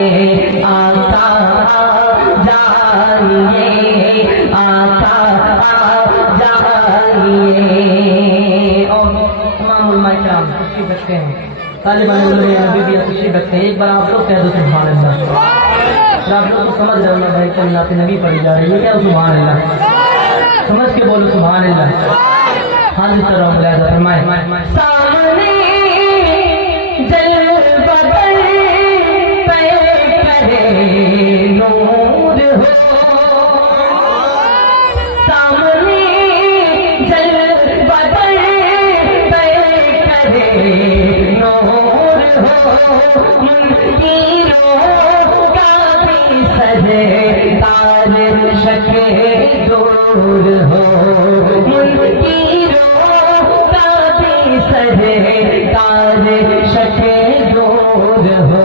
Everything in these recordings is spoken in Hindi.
आका जाइए, आका जाइए। और इमाम उलमा किराम तशरीफ रखते हैं, तालिबान नबी भी तशरीफ रखते हैं। एक बार आप लोग कह दो सुभान अल्लाह। आप लोग को समझ रहे हो भाई कि अल्लाह की नबी पढ़ी जा रही है क्या? सुभान अल्लाह समझ के बोलो सुभान अल्लाह। हाँ जी सर फरमाए। सामने जल बदल पे करे नूर हो, सामने जल बदल पे करे नूर हो, मुनकीरों का भी सरदार शके दूर हो, मुनकीरों का भी सरदार शके दूर हो।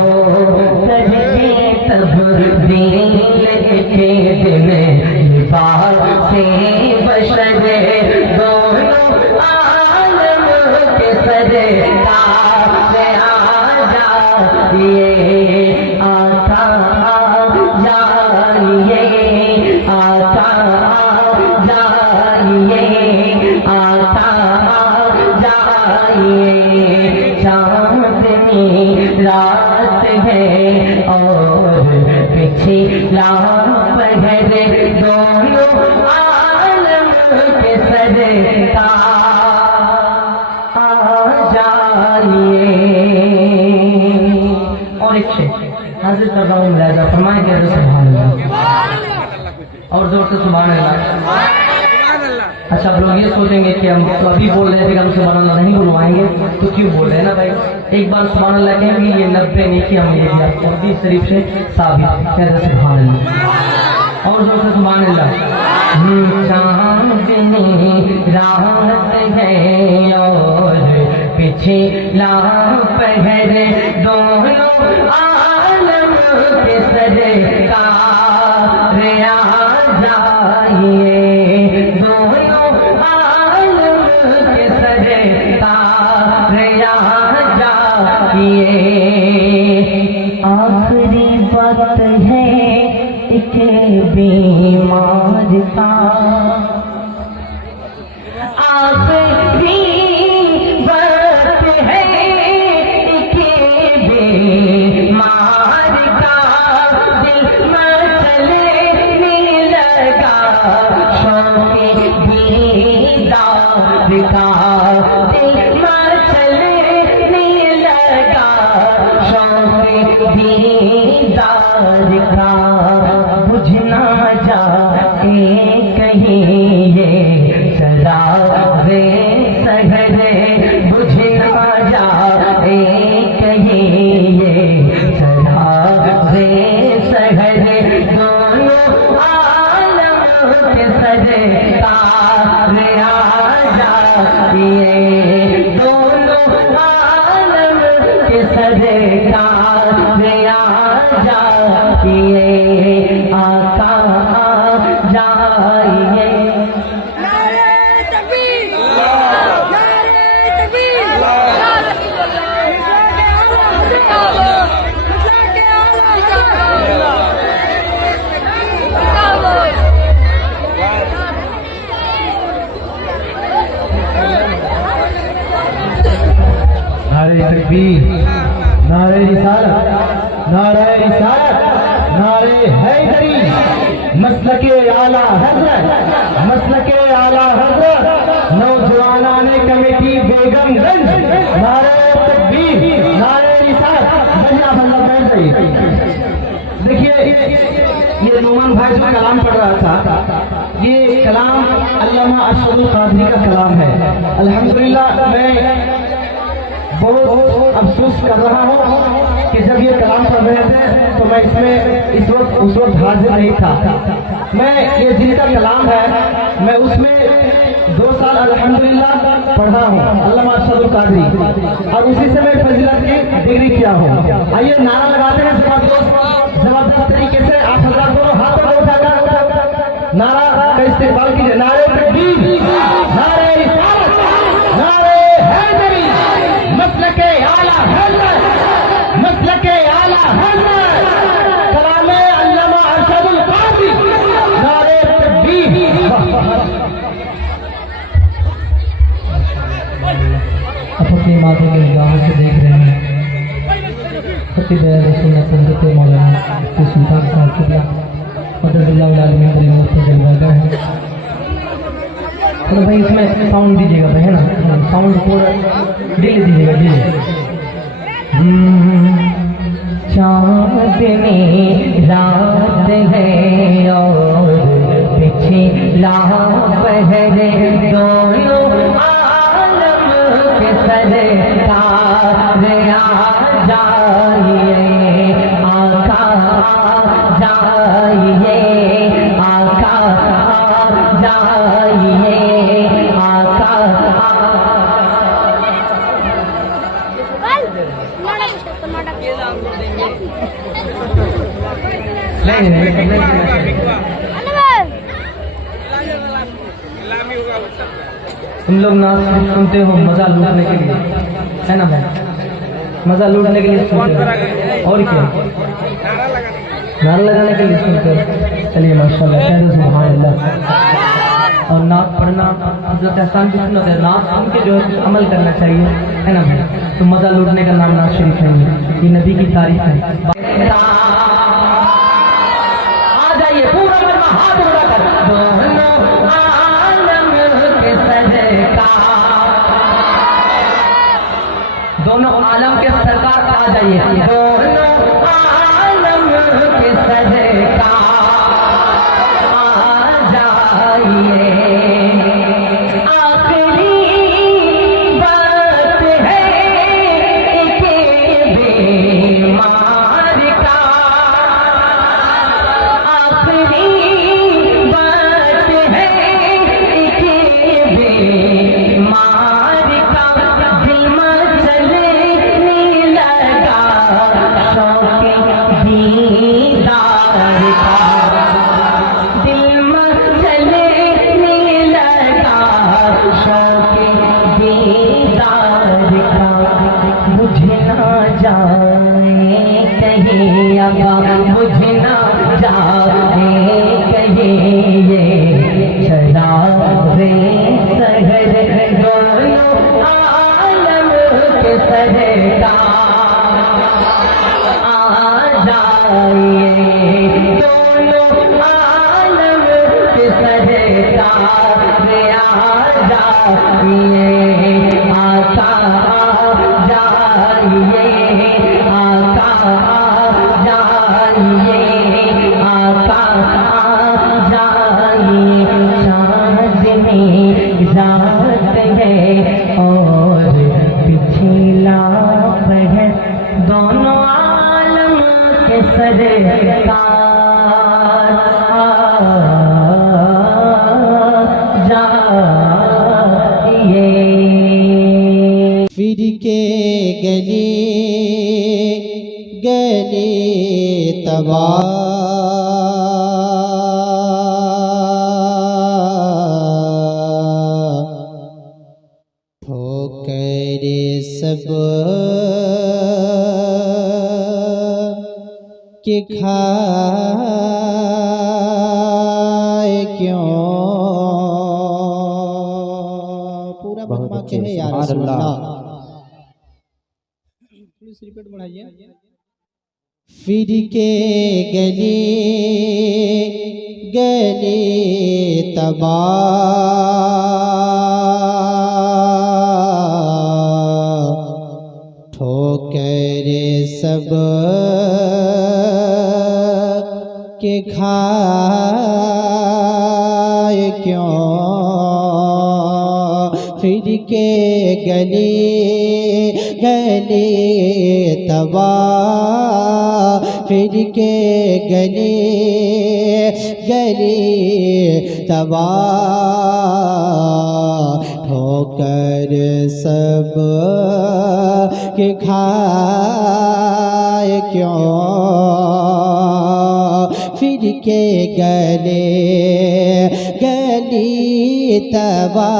सजदे तब्दील के दिन लिबास से बशर दोनों आलम के सरदार आ जाइए, आका जाइए, आका जाइए, आका जाइए। चांदनी रात है और पीछे लाप है, दोनों आलम के सरदार आ जाइए। और एक शेर हाजिर कर रहा हूँ, मुलाजा फरमाए कि सुभान अल्लाह, और जोर से सुभान अल्लाह। अच्छा आप लोग ये सोचेंगे कि हम तो अभी बोल रहे थे कि हम सुभान अल्लाह नहीं बुलवाएंगे, तो क्यों बोल रहे हैं ना भाई। एक बार सुभान अल्लाह कहेंगे, ये 90 नेकी हम ये हदीस शरीफ से साबित कहते सुभान अल्लाह। और जोर से सुभान अल्लाह। चांदनी रात है और पीछे लाप है, दोनों आलम के सरदार आ जाइए, दोनों आलम के सरदार आ जाइए। आखिरी बात है एक बीमार का, आखिरी बात है एक बीमार का, दिल में चलने लगा शौक़े दीदार का, दिल में चलने लगा शौक़े दीदार का। बुझ ना जाए कहीं ये चराग़े सहरे, बुझ ना जाए कहीं ये चराग़े सहरे, दोनों आलम के सरदार आ जाइए, दोनों आलम के सरदार आ जाइए, आका जाइए। नारे तकबीर, नारे तकबीर, नारे तकबीर, नारे रिसालत, नारे रिसालत, नारे हैदरी, मसलके आला हज़रत, मसलके आला हज़रत, नौजवानाने कमेटी बेगमगंज, नारे तकबीर, नारे रिसालत। बजना बंदा बैठ जाइए। देखिए ये नुमान भाई जो कलाम पढ़ रहा था, ये कलाम अल्लामा अशरफुल कादरी का कलाम है। अल्हम्दुलिल्लाह मैं बहुत अफसोस कर रहा हूँ कि जब ये कलाम पढ़ रहे थे तो मैं इसमें उस वक्त हाजिर नहीं था। मैं ये जिनका कलाम है मैं उसमें 2 साल अल्हम्दुलिल्लाह पढ़ा हूँ, अल्लामा अशरफुल कादरी, और उसी से मैं फजीलत की डिग्री किया हूँ। आइए नारा लगाते हैं जबरदस्त तरीके से। आप हज़रात दोनों हाथों को उठाकर नारा का इस्तेमाल कीजिए। नारे तकबीर, नारे रिसालत, नारे हैदरी, मसलके आला हज़रत, मसलके आला हज़रत। सच्ची दया सुन्नत हज़रत मौलाना मुफ्ती सुल्तान साहब किबला मददुल्लाह आलमीन बड़ी मुफ्ती जलवागा है। तो भाई इसमें साउंड दीजिएगा भाई, है ना, साउंड पूरा डिले दीजिएगा, डिले। चांदनी रात है और पिछला पहर, दोनों आलम के सरकार आ जाइए, आका जाइए, आका जाइए, आका तुम लोग नाच सुनते हो मजा लूटने के लिए, है ना भाई, मजा लूटने के लिए सुनते हो, और क्या नारा लगाने के लिए सुनते हो। चलिए माशाल्लाह, सुभान अल्लाह। और नाच पढ़ना हज़रत एहसान की सुन्नत है, नाच सुन के जो है अमल करना चाहिए, है ना भाई। तो मजा लूटने का नाम नाच शरीफ नहीं है, ये नबी की तारीफ है। आ जाइए पूरा मजमा हाथ उठाकर, दोनों आलम के सरकार, दोनों आलम के सरकार आ जाइए, दोनों आलम के सरकार आ जाइए। आखिरी बात है के बीमार का, आखिरी बात है के बीमार का, दिल में चलने लगा शौक़ दीदार का, दिल में चलने लगा शौक़ दीदार का, मुझे ना जाए कहीं अबा, मुझे ना जाए कहीं ये शराबे सहर, दोनों आलम के सरकार आ जाइए, दोनों आलम के सरकार आ जाइए, आका जाइए, आका जाइए, आका जाइए। चांदनी रात है और पिछला पहर, दोनों आलम के सरकार आ जाइए। फिर के गले गले तबा, ठोकर सब के खाए क्यों, पूरा मजमा के है यार अल्लाह। रिपीट बढ़ाइए। फिर के गले गले तबा, ठोकर सब के खाए क्यों, फिर के गले गले तबा, फिर के गले गले तबा, ठोकर सब के खाए क्यों, फिर के गले गली तबा,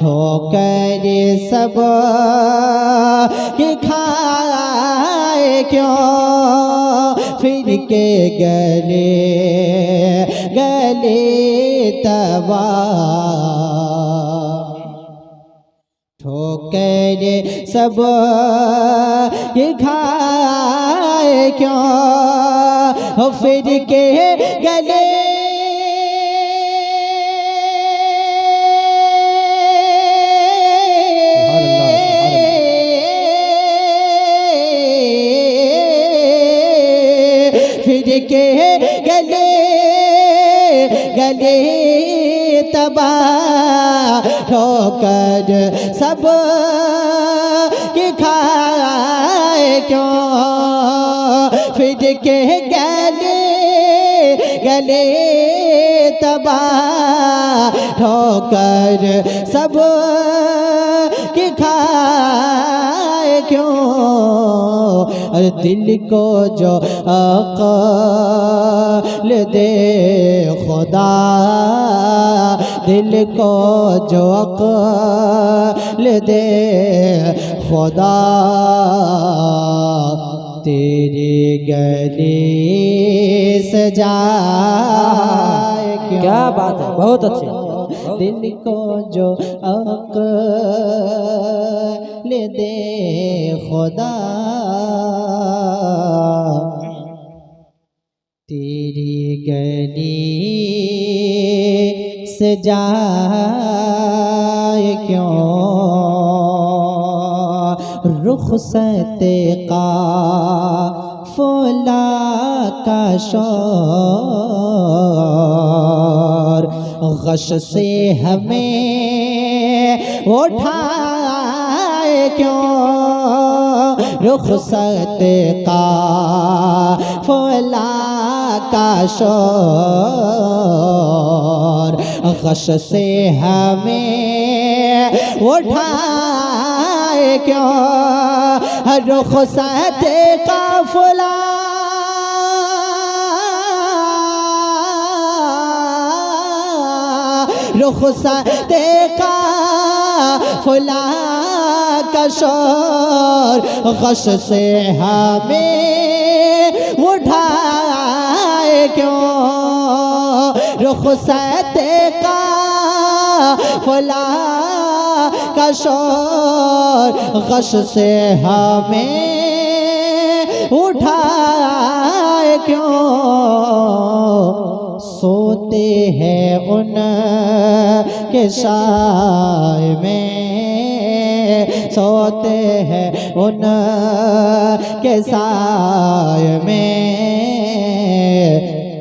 ठोकर सब के खाए क्यों, फिर के गले गले तबा, ठोकर सब ये खाए क्यों, हो फिर के गले फिर के गले गले तबाह होकर सब के खाए क्यों, फिर के गले गले तबाह होकर सब के खाए क्यों। और दिल को जो अक़ल दे खुदा, दिल को जो अक़ल दे खुदा, तेरी गली से जाए क्यों। क्या बात है, बहुत अच्छी। दिल को जो अक़ल दे खुदा, तेरी गली से जाए क्यों। रुख़सत क़ाफ़िला का शोर गश से हमें उठाए क्यों, रुख़सत क़ाफ़िला का शोर गश से हमें उठाए क्यों, रुख़सत क़ाफ़िला रुख़सत क़ाफ़िला का शोर गश से हमें उठाए क्यों, रुख़सत क़ाफ़िला का शोर गश से हमें उठाए क्यों। सोते हैं उन के साए में, सोते हैं उन के साए में,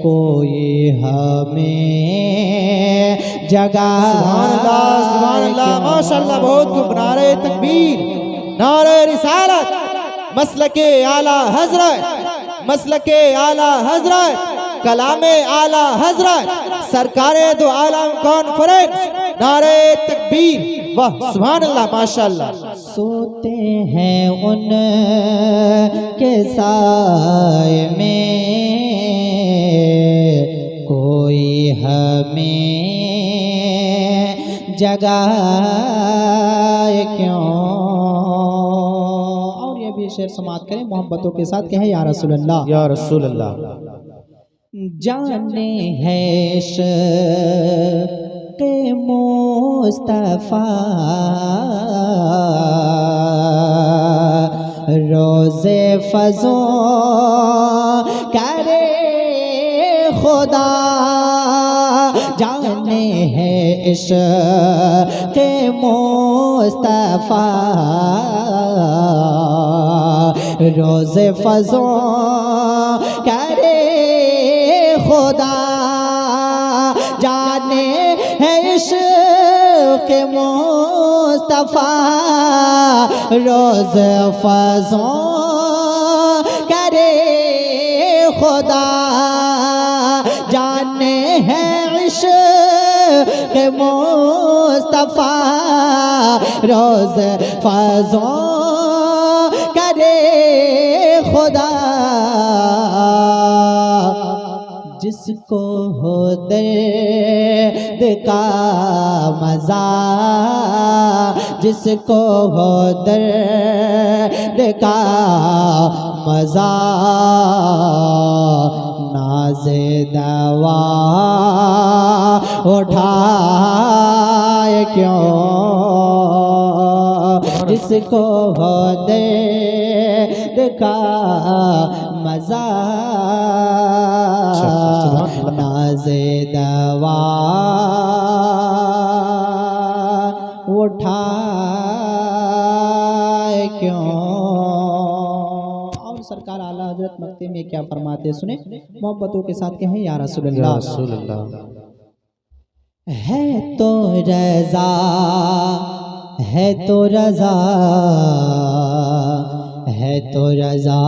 कोई हमें जगा। सुभान अल्लाह, माशाअल्लाह, बहुत खूब। नारे तकबीर, नारे रिसालत, मसलके आला हजरत, मसलके आला हजरत, कलामे आला हजरत, सरकारे दो आलम कॉन्फ्रेंस। नारे तकबीर, वाह सुभान अल्लाह, माशाअल्लाह। सोते हैं उन के साए में, कोई हमें जगाए क्यों। और ये भी शेर समाप्त करें मोहब्बतों के साथ, कहे या रसूल अल्लाह, या रसूल अल्लाह। जाने है इश्क़ मुस्तफ़ा, रोज़े फ़ज़ो करे खुदा, जाने है इश्क़ मुस्तफ़ा, रोज़े फ़ज़ो करे खुदा, जाने है इश्क़ मुस्तफ़ा, रोज़ फ़ज़ो करे खुदा, जाने है इश्क़ मुस्तफ़ा, रोज़ फ़ज़ो करे खुदा। जिसको हो दर्द का मज़ा, जिसको हो दर्द का मज़ा, नाज़े दवा उठाए क्यों। जिसको हो दे का मजा नाज़े दवा उठाए क्यों। और सरकार आला हजरत मक्ते में क्या फरमाते सुने, मोहब्बतों के साथ कहें या रसूल अल्लाह। है तो रज़ा, है तो रज़ा, है तो रज़ा,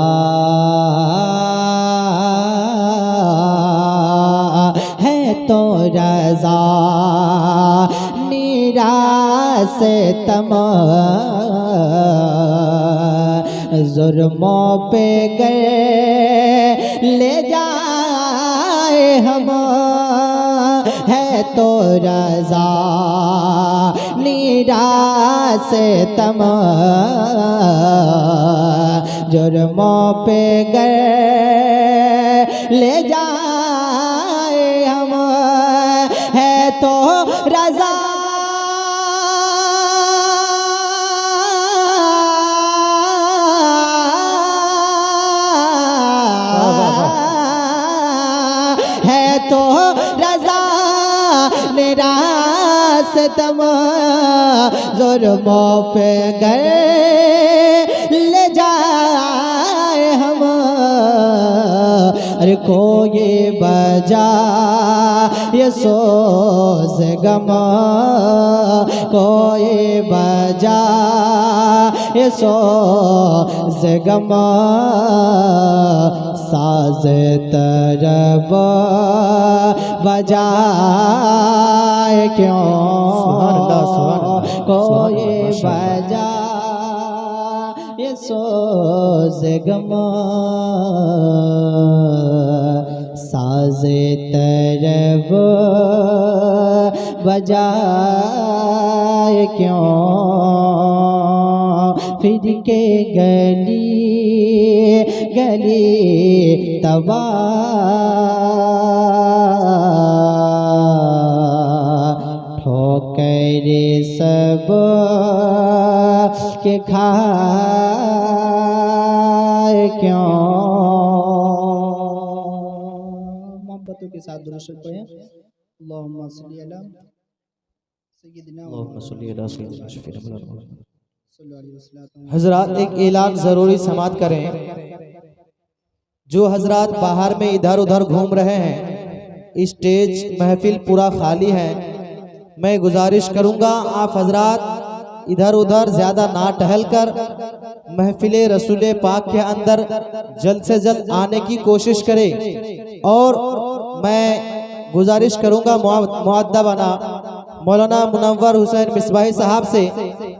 है तो रज़ा, निराश तम जुर्मों पे गए ले जाए हम। है तो रज़ा निराश तम जुर्मों पे गए ले जाए हम। है तो रज़ा है तो रज़ा निराश तम जुर्मों पे गए ले जाए हम। अरे कोई बजा ये सोज़ गम, कोई बजा ये सोज़ गम, साज़ तरब बजाए क्यों। कोई बजा ये सोज़ गम, साज़ तरब बजाए क्यों। फिर के गली गली तबा ठोकर सब के खाए क्यों। मोहब्बतों के साथ दुरूद शरीफ पढ़ें। अल्लाहुम्मा सल्ली अला सय्यिदिना हजरात एक ऐलान ज़रूरी समात करें। जो हजरात बाहर में इधर उधर घूम रहे हैं, स्टेज महफिल पूरा खाली है, मैं गुजारिश करूंगा आप हजरात इधर उधर ज़्यादा ना टहल कर महफिल रसूल पाक के अंदर जल्द से जल्द आने की कोशिश करें। और मैं गुजारिश करूंगा मुअद्दबना मौलाना मुनव्वर हुसैन मिसबाही साहब से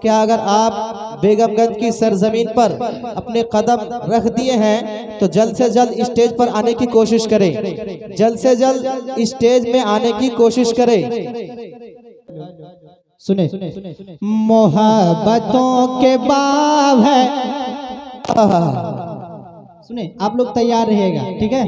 कि अगर आप बेगमगंज की सरजमीन पर अपने कदम रख दिए हैं तो जल्द से जल्द स्टेज पर आने की कोशिश करें, जल्द से जल्द स्टेज में आने की कोशिश करें। सुने मोहब्बतों के बाब है। सुने आप लोग तैयार रहिएगा, ठीक है।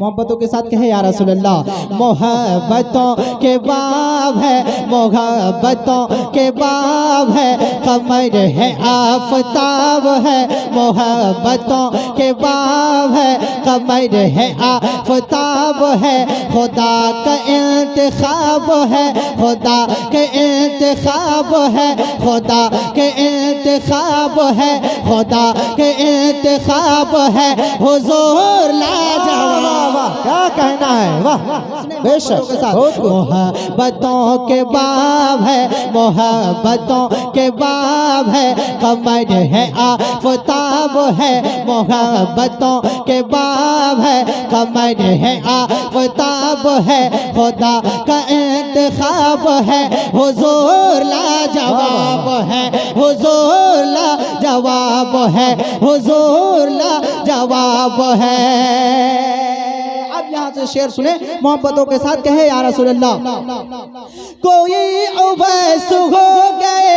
मोहब्बतों के साथ कहे या रसूल अल्लाह। मोहब्बतों के बाब है, मोहब्बतों के बाब है, कमर है आफताब है। मोहब्बतों के बाब है, कमर है आफताब है। खुदा का इंतखाब है, खुदा के इंतखाब है, खुदा के इंतखाब है, खुदा के इंतखाब है। हुजूर लाजवाब, क्या कहना है, वाह बेशक। मोहब्बतों के बाब है, मोहब्बतों के बाब है, कमर है आफताब है। मोहब्बतों के बाब है, कमर है आफताब है। खुदा का इंतखाब है, हुजूर लाजवाब है, हुजूर लाजवाब है, हुजूर लाजवाब है। अब यहाँ से शेर सुने मोहब्बतों के साथ कहे या रसूल अल्लाह। कोई उवैस हो गए,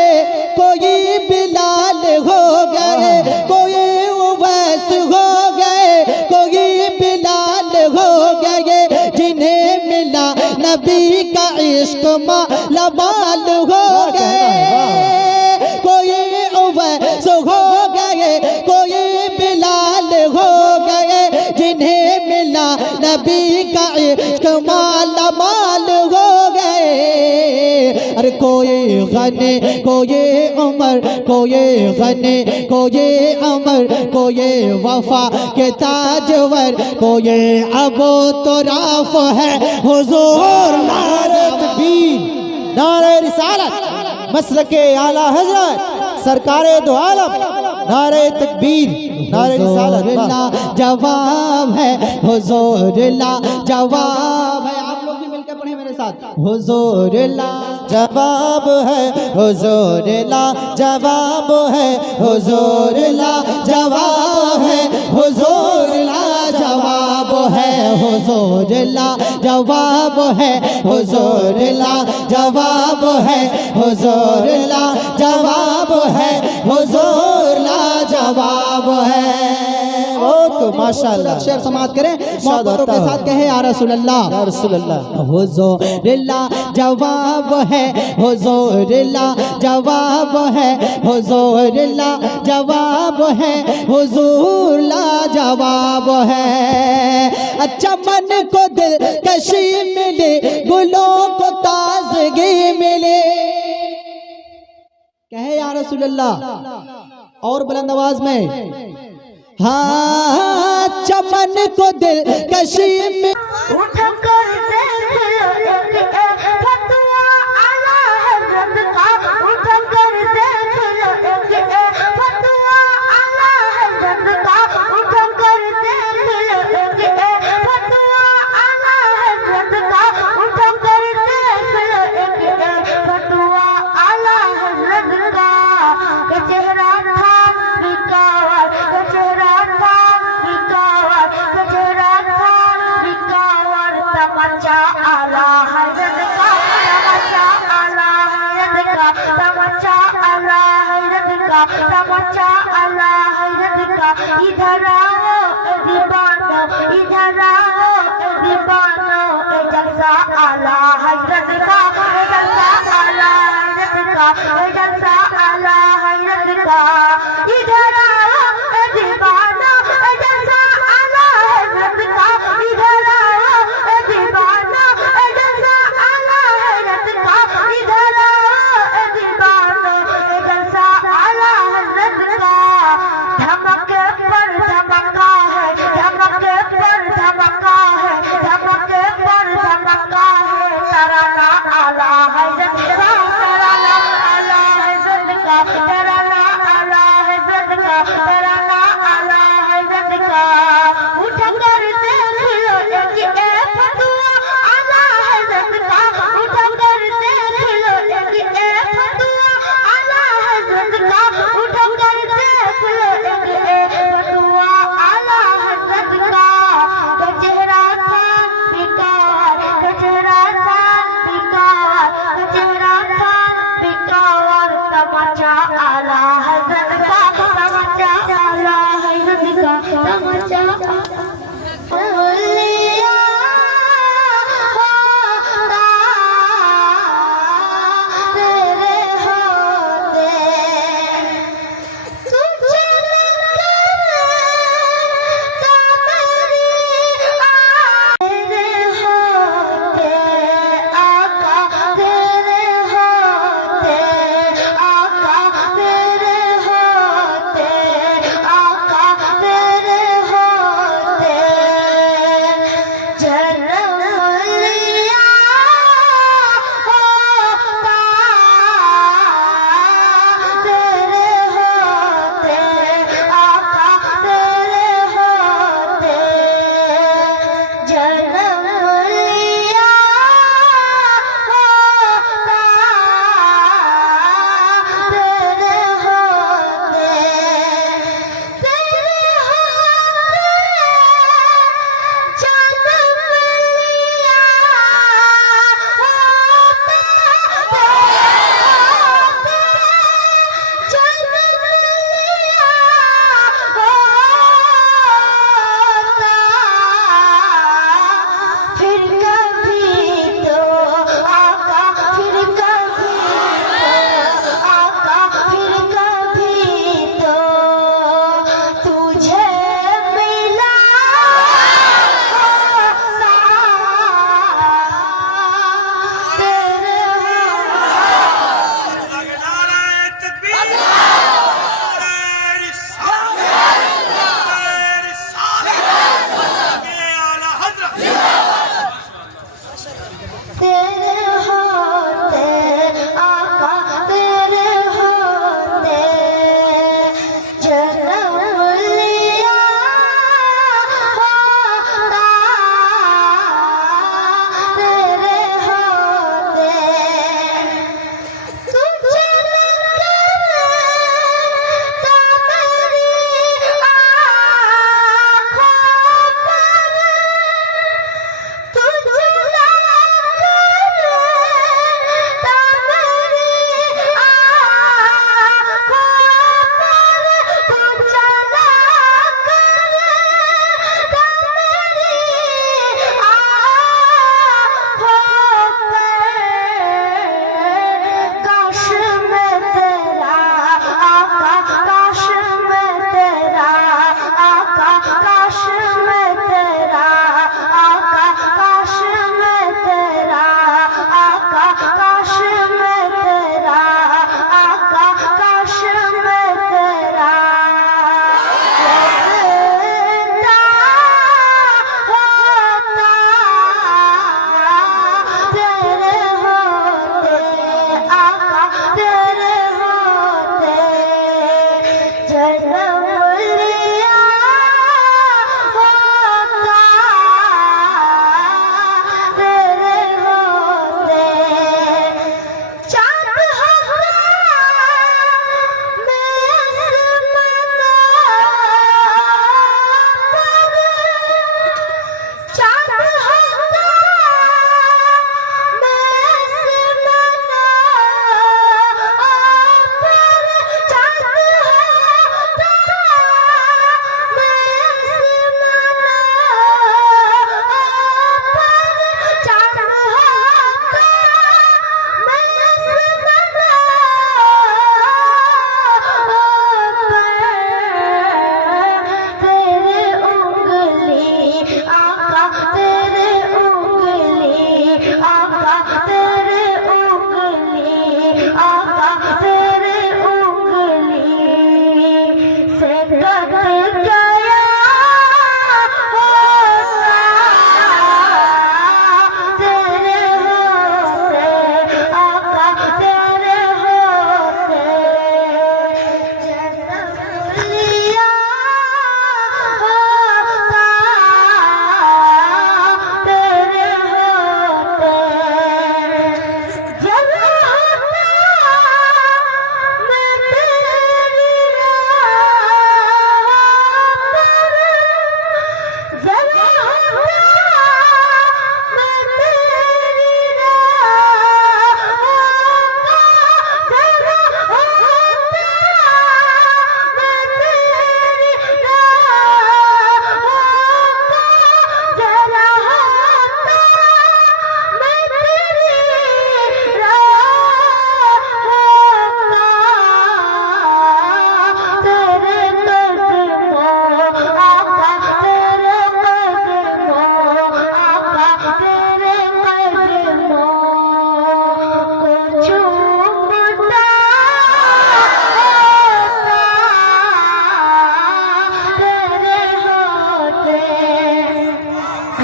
कोई बिलाल हो गए, कोई उवैस हो गए, कोई बिलाल हो गए, जिन्हें मिला नबी का इश्क मालामाल हो गए। कोई उवैस कोई गने कोई उमर कोई गने कोई अमर कोई वफा के ताजवर कोई अबू तुराफ है हुजूर। नारे तकबीर, नारे रिसालत, मसलके आला हजरत सरकारे दो आलम, नारे तकबीर, नारे रिसालत। जवाब है हुजूर ला जवाब है। आप लोग भी मिलकर पढ़े मेरे साथ। हुजूर ला जवाब है, हुजूर ला जवाब है, हुजूर ला जवाब है, हुजूर ला जवाब है, हुजूर ला जवाब है, हुजूर ला जवाब है, हुजूर ला जवाब है, हुजूर ला जवाब है। तो माशाअल्लाह शेर समात करें, मोहब्बतों के साथ कहे या रसूल अल्लाह, या रसूल अल्लाह। हुजूर ला जवाब है, हुजूर ला जवाब है, हुजूर ला जवाब है, हुजूर ला जवाब है। अच्छा मन को दिल कशी मिले, गुलों को ताजगी मिले, कहे या रसूल अल्लाह और बुलंद आवाज में। हाँ चमन को दिल कशी में उठ कर देख लो एक फतवा आला हज़रत का, उठ कर देख लो एक फतवा आला हज़रत का, उठ कर देख लो एक फतवा आला हज़रत का, उठ कर देख लो एक फतवा आला हज़रत का। ये चेहरा था निकावर, ये चेहरा था निकावर, ये चेहरा था निकावर, तमच्चा आला हज़रत का, तमच्चा आला हज़रत का, तमच्चा आला हज़रत का, तमच्चा आला हज़रत का। इधर आओ ए दीवानो, इधर आओ ए दीवानो, ए जलसा आला हज़रत का, ए जलसा आला हज़रत का, ए जलसा आला हज़रत का। इधर आओ ए दीवानो, ए जलसा आला हज़रत का, इधर आओ ए दीवानो, ए जलसा आला हज़रत का, इधर आओ ए दीवानो, ए जलसा आला हज़रत का। धमके पर धमका है, धमके पर धमका है, धमके पर धमका है, तराना आला हज़रत का, तराना आला हज़रत का, तराना आला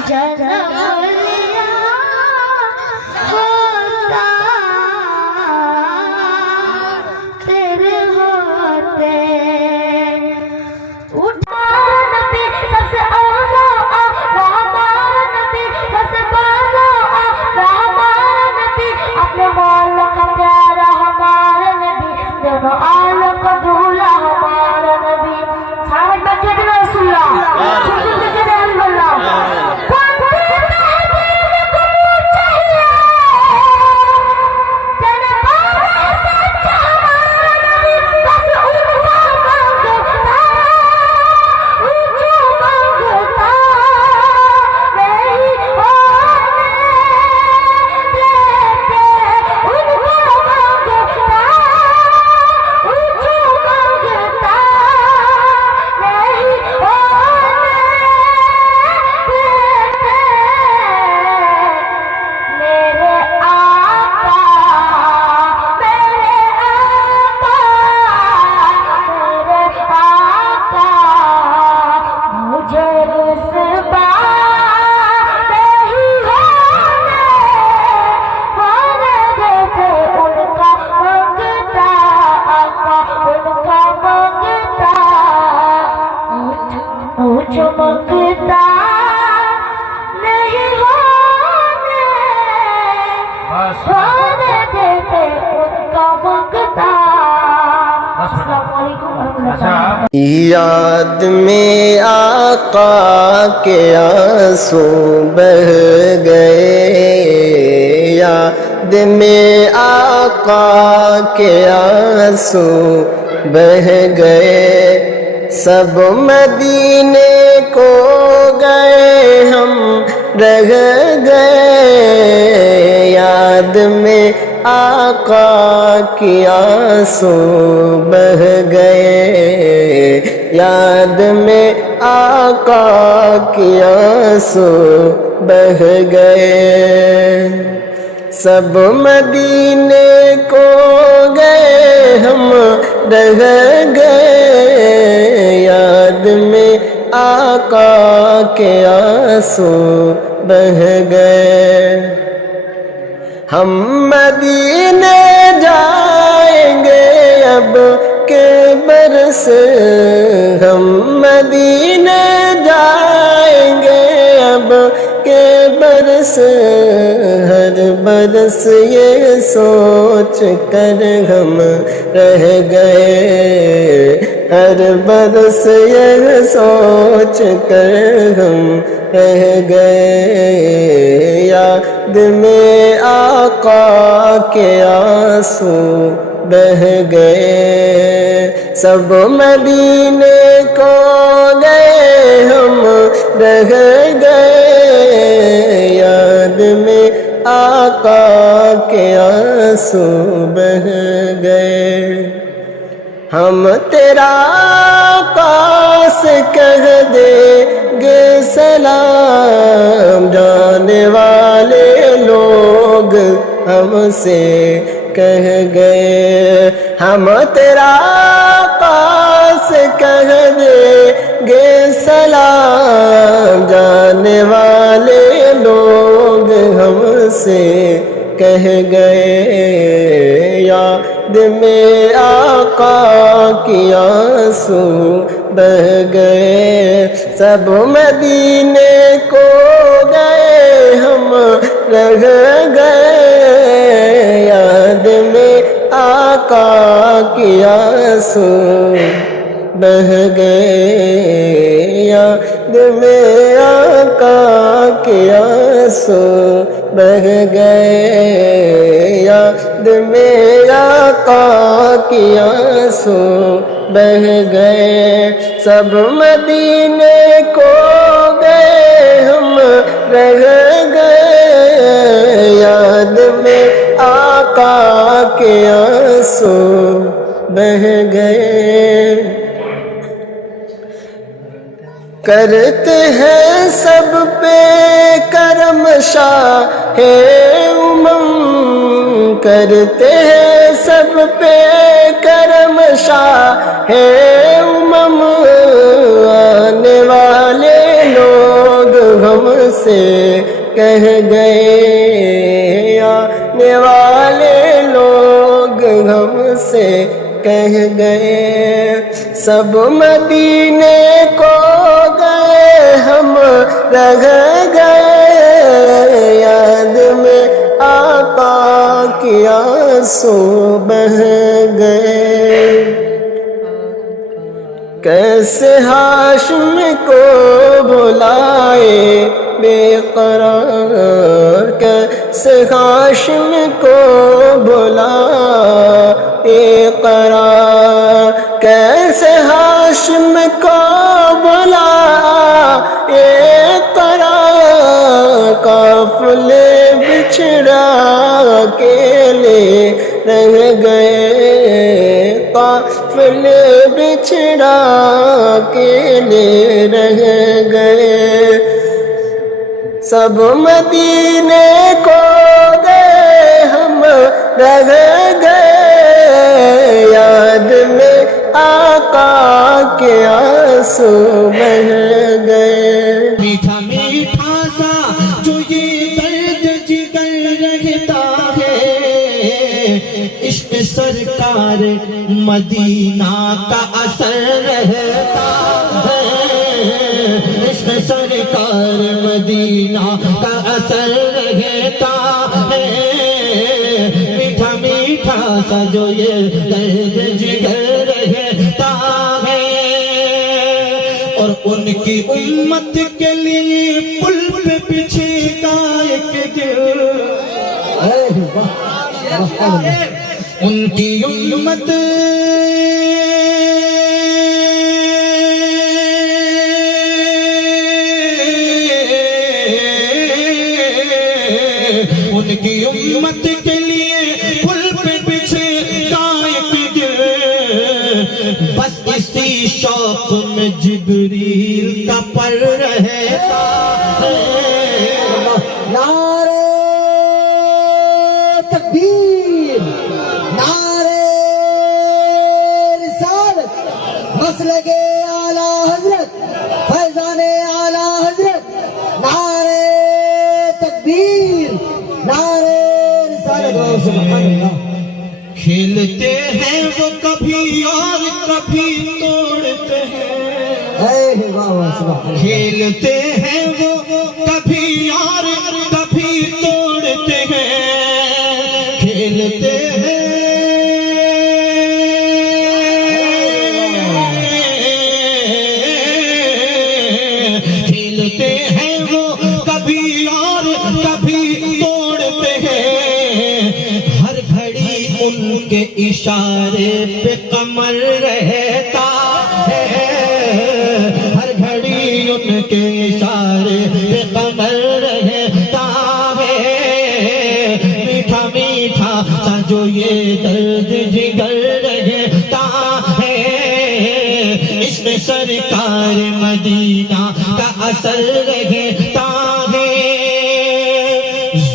जन्म लिया होता तेरे होते उठा नबी सबसे आला हमारा नबी सबसे बाला हमारा नबी अपने मौला का प्यारा हमारा नबी दोनों आलम का दूल्हा हमारा नबी साहब बच्चे के रसूलुल्लाह सुन के अल्लाह चमकता नहीं होने देते उनका मंगता। अस्सलाम वालेकुम रहमतुल्लाह। याद में आका के आंसू बह गए, याद में आका के आंसू बह गए, सब मदीने को गए हम रह गए। याद में आका की आंसू बह गए, याद में आका की आंसू बह गए, सब मदीने को गए हम रह गए। याद में आका के आंसू बह गए, हम मदीने जाएंगे अब के बरस, हम मदीने जाएंगे अब के बरस। हर बरस ये सोच कर हम रह गए, हर बरस ये सोच कर हम रह गए। याद में आका के आंसू बह गए, सब मदीने को गए हम रह गए। याद में आका के आंसू बह गए, हम तेरा पास कह देंगे सलाम, जाने वाले लोग हमसे कह गए। हम तेरा पास कह देंगे सलाम, जाने वाले लोग हमसे कह गए। याद में आका की आंसू बह गए, सब मदीने को गए हम रह गए। याद में आका की आंसू बह गए, याद में आका की आंसू बह गए। याद में आका की आंसू बह गए, सब मदीने को गए हम रह गए। याद में आका के आंसू बह गए, करते हैं सब पे करम शाहे उमम, करते हैं सब पे करम शाहे उमम। आने वाले लोग हमसे कह गए, आने वाले लोग हमसे कह गए। सब मदीने को गए, हम रह गए, याद में आका की आंसू बह गए। कैसे हाशिम को बुलाए बेकरार, कैसे हाशिम को बुलाए बेकरार, कैसे हाशिम को बुलाए बेकरार। काफिले बिछड़ा अकेले रह गए, काफिले बिछड़ा अकेले रह गए। सब मदीने को गए, हम रह गए, याद में आका के आंसू बह गए। मीठा मीठा सा जो ये दर्द जिगर रहता है, इश्क सरकार मदीना का असर रहता है, इश्क सरकार मदीना का असर रहता है। मीठा मीठा सा जो ये दर्द जिगर रहता है, और उनकी उम्मत के लिए पुल पे पीछे का एक दिल, उनकी उम्मत उनकी उम्मत के लिए पुल पे पीछे का एक दिल। बस इसी शौक में जिब्रील का पर रहता है। नारे तकबीर, नारे रिसालत, मसलके आला हजरत, फैजाने आला हजरत। नारे तकबीर, नारे रिसालत। सुभान अल्लाह। खेलते हैं वो कभी और कभी तोड़ते हैं, खेलते हैं वो कभी और कभी तोड़ते हैं, खेलते हैं खेलते हैं वो कभी और कभी तोड़ते हैं। हर घड़ी उनके इशारे पे कमर रहता है, हर घड़ी उनके इशारे पे कमर रहता है। मीठा मीठा सा जो ये दर्द जिगर रहता है, इसमें सरकार मदीना का असर रहता है।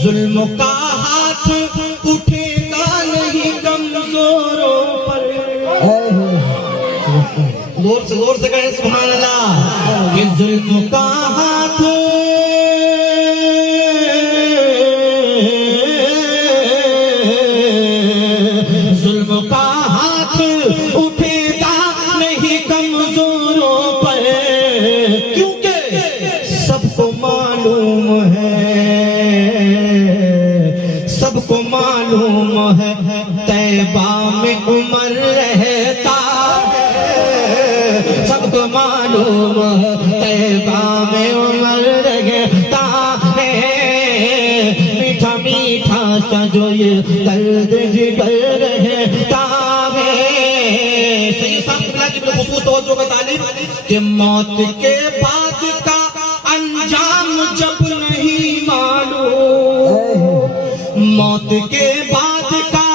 जुल्म का हाथ उठेगा नहीं कमजोरों पर, जोर से कहें सुभान अल्लाह। कि जुल्म का हाथ जुल्म का हाथ उठेगा नहीं कमजोरों पर, क्योंकि सबको मालूम है, सबको मालूम है तैबा में उमर रहता है, सबको मालूम है तैबा में उमर रहता है। मीठा मीठा सा जो ये दर्द जिगर रहता है। सही साहब की खुसूस तवज्जो का तालीम कि मौत के बाद का अंजाम जब नहीं मालूम, मौत के बाद का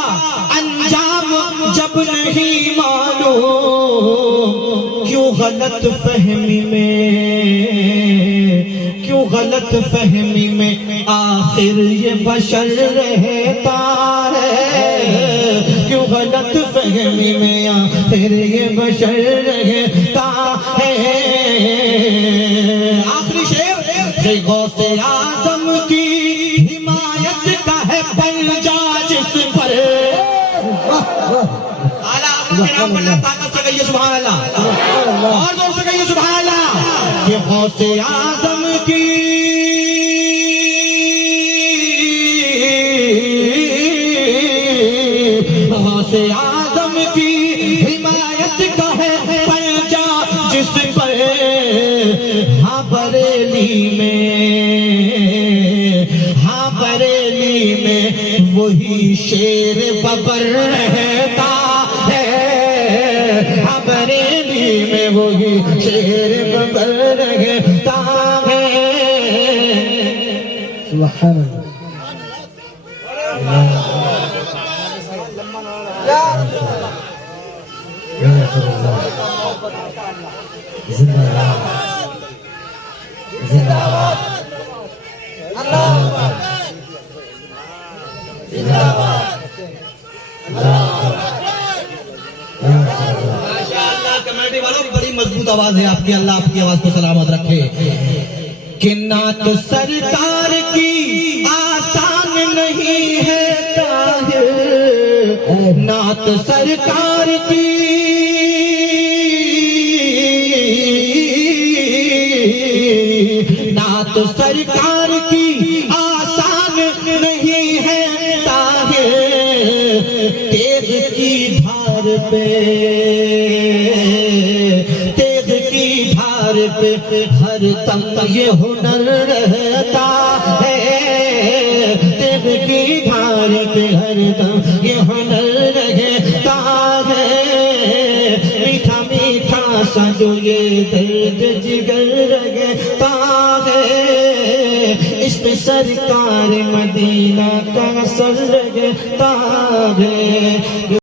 अंजाम जब नहीं मालूम, क्यों गलत फहमी में, क्यों गलत फहमी में आखिर ये बशर रहता है, क्यों गलत फहमी में आखिर ये बशर रहता है। आखिरी शेर गौसे आजम की हिमायत का है पंजा जिस पर आला आजम के नाम पर ताकत से कहिए सुभान अल्लाह, और जोर से कहिए सुभान अल्लाह। कि गौसे आजम की गौसे आजम की हिमायत का है पंजा जिस पर हाँ बरेली में वही शेर बबर रहता है, हाँ बरेली में वही शेर बबर रहता है। सुभान अल्लाह। जिंदाबाद जिंदाबाद जिंदाबाद माशाअल्लाह। कमेटी वालों बड़ी मजबूत आवाज है आपकी, अल्लाह आपकी आवाज को सलामत रखे। कि नात सरकार की आसान नहीं है ताहिर, नात सरकार की नात सरकार की आसान नहीं है ताहिर, तेग की धार पे तेग की धार पे हर दम ये हुनर रहता है, तेग की धार पे हर दम ये हुनर रहता है। मीठा मीठा सा जो ये दर्द जिगर रहता है, इस पे सरकार मदीना का असर रहता है।